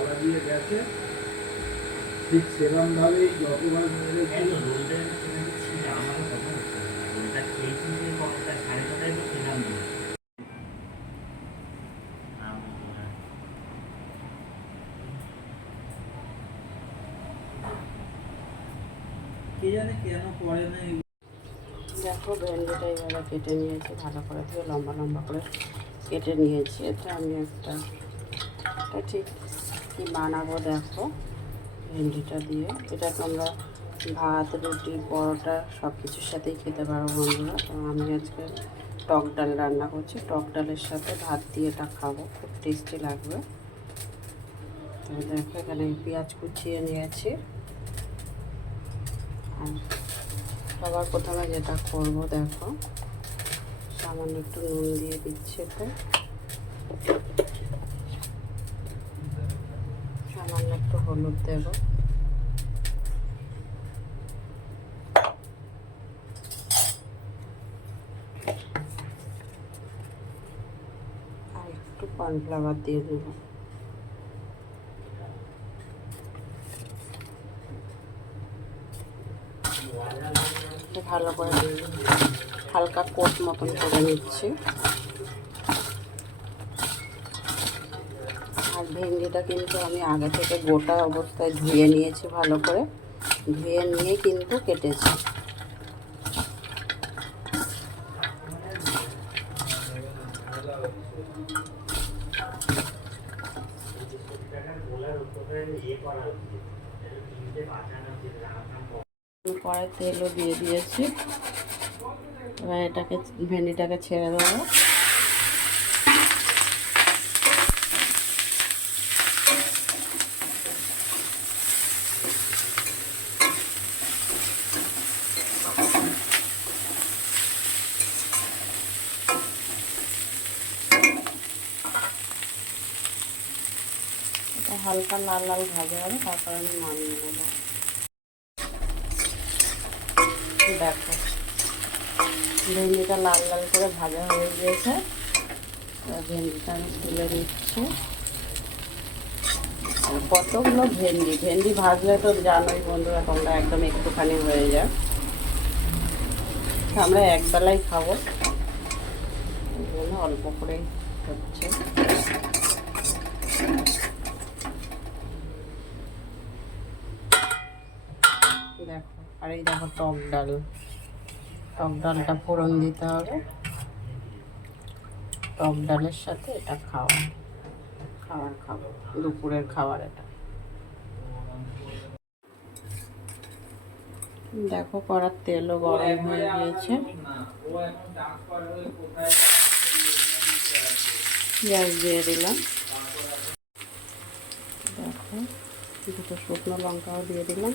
তলা দিয়ে গেছে, ঠিক সেরকম ভাবেই যতবার মেরেছিল আমাকে কথা হচ্ছে রোলটা খেয়েছি যে কতটা 6:30টায় তো খেলাম না। কে জানে কেন করে না। দেখো ভেন্ডিটা এবারে কেটে নিয়েছি, ভালো করে ধুয়ে লম্বা লম্বা করে কেটে নিয়েছি। এটা আমি একটা ঠিক কী বানাবো দেখো ভেন্ডিটা দিয়ে। এটা তোমরা ভাত, রুটি, পরোটা সব কিছুর সাথেই খেতে পারো বন্ধুরা। তো আমি আজকে টক ডাল রান্না করছি, টক ডালের সাথে ভাত দিয়ে এটা খাবো, খুব টেস্টি লাগবে। তো দেখো এখানে পেঁয়াজ কুচিয়ে নিয়েছি। আর সবার প্রথমে যেটা করব দেখো, সামান্য একটু নুন দিয়ে দিচ্ছি, তো সামান্য একটু হলুদ দেব, আর একটু কর্নফ্লাওয়ার দিয়ে দেব। ভালো করে হালকা কোট মতন করে নিচ্ছি। আর ভেন্ডিটা কিন্তু আমি আগে থেকে গোটা অবস্থায় ধুয়ে নিয়েছি, ভালো করে ধুয়ে নিয়ে কিন্তু কেটেছি। কড়াই তেলও দিয়ে দিয়েছি, এবার এটাকে ভেন্ডিটাকে ছেড়ে দেবো। এটা হালকা লাল লাল ভাজা হবে, তারপর আমি নামিয়ে নেবো। দেখো ভেন্ডিটা লাল লাল করে ভাজা হয়ে গিয়েছে, ভেন্ডিটা আমি তুলে নিচ্ছি। কতগুলো ভেন্ডি ভাজলে তো জানোই বন্ধুরা তোমরা, একদম একটুখানি হয়ে যায়। আমরা একবেলাই খাবো, এই জন্য অল্প করেই হচ্ছে। দেখো, আর এই দেখো টক ডালটা ফোড়ন দিতে হবে। টক ডালের সাথে এটা খাবো, দুপুরের খাবার এটা। দেখো কড়ার তেলও গরম হয়ে গিয়েছে, পেঁয়াজ দিয়ে দিলাম। দেখো দুটো শুকনো লঙ্কাও দিয়ে দিলাম।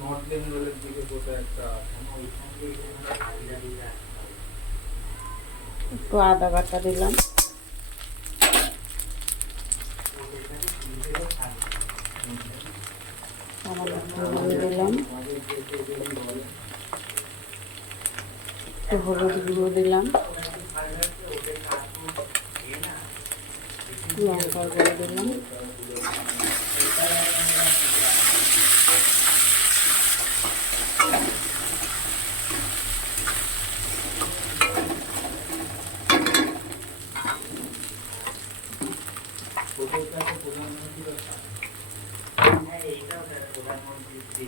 নর্থ বেঙ্গলের দিকে কোথায় একটা একটু আদা বাটা দিলাম, দিলাম একটু হলুদ গুঁড়ো দিলাম, লঙ্কার গুঁড়ো দিলাম,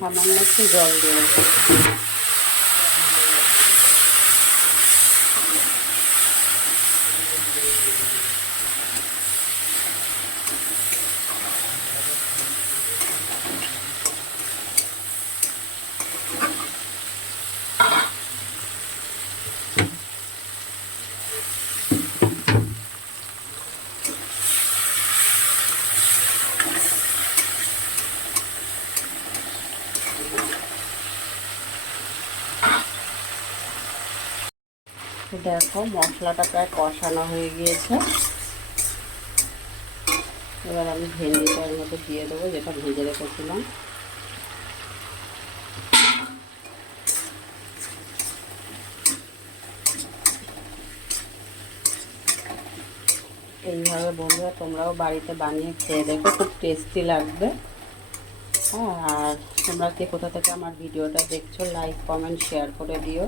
সামান্য একটু জল দেবো। তো দেখো মশলাটা প্রায় কষানো হয়ে গিয়েছে। এবার আমি ভেন্ডিটা এর মধ্যে দিয়ে দেবো, যেটা ভেজে রেখেছিলাম। এইভাবে বন্ধুরা তোমরাও বাড়িতে বানিয়ে খেয়ে দেখো, খুব টেস্টি লাগবে। হ্যাঁ, আর তোমরা কে কোথা থেকে আমার ভিডিওটা দেখছো লাইক কমেন্ট শেয়ার করে দিও।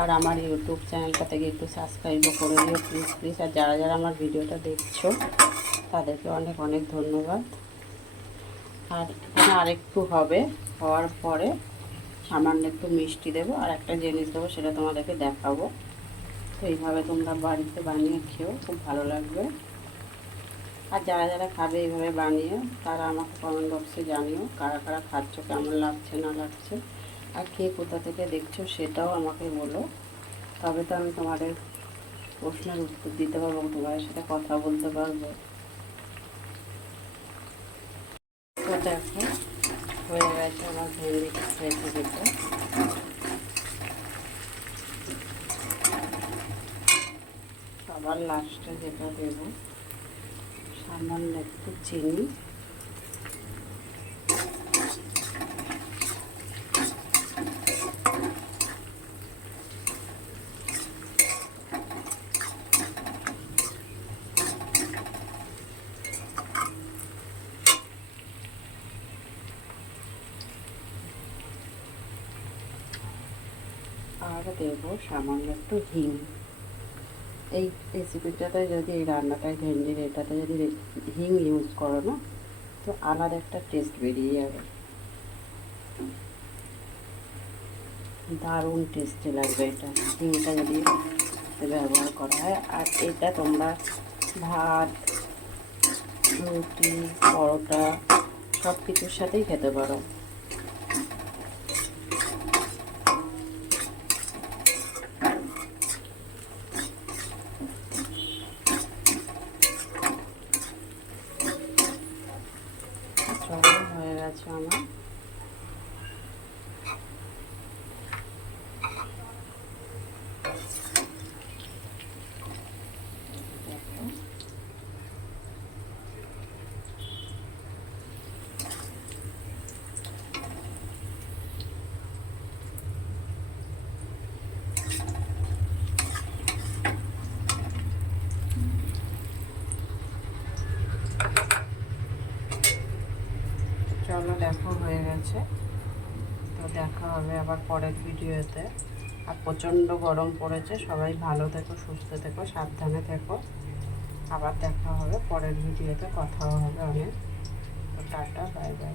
আর আমার ইউটিউব চ্যানেলটা থেকে একটু সাবস্ক্রাইবও করে দিও প্লিজ প্লিজ। আর যারা যারা আমার ভিডিওটা দেখছো তাদেরকে অনেক অনেক ধন্যবাদ। আর এখানে আরেকটু হবে, হওয়ার পরে সামান্য একটু মিষ্টি দেবো আর একটা জিনিস দেবো, সেটা তোমাদেরকে দেখাবো। তো এইভাবে তোমরা বাড়িতে বানিয়ে খেও, খুব ভালো লাগবে। আর যারা যারা খাবে এইভাবে বানিয়ে তারা আমাকে কমেন্ট বক্সে জানিও কারা কারা খাচ্ছ, কেমন লাগছে না লাগছে। আর কে কোথা থেকে দেখছো সেটাও আমাকে বলো, তবে তো আমি তোমাদের প্রশ্নের উত্তর দিতে পারবো, তোমাদের সাথে কথা বলতে পারবো। তো দেখো হয়ে গেছে আমার ভেন্ডি রেসিপিটা। সবার লাস্টে যেটা দেবো সামান্য একটু চিনি। আর দেবো সামান্য একটু হিং। এই রেসিপিটাতে যদি, এই রান্নাটায় ভেন্ডির এটাতে যদি হিং ইউজ করো না, তো আলাদা একটা টেস্ট বেরিয়ে যাবে, দারুণ টেস্টি লাগবে এটা হিংটা যদি ব্যবহার করা হয়। আর এটা তোমরা ভাত, রুটি, পরোটা সব কিছুর সাথেই খেতে পারো। চলো হয়ে গেছে আমার। চলো দেখো হয়ে গেছে। তো দেখা হবে আবার পরের ভিডিওতে। আর প্রচণ্ড গরম পড়েছে, সবাই ভালো থেকো, সুস্থ থেকো, সাবধানে থেকো। আবার দেখা হবে পরের ভিডিওতে, কথাও হবে অনেক। তো টাটা, বাই বাই।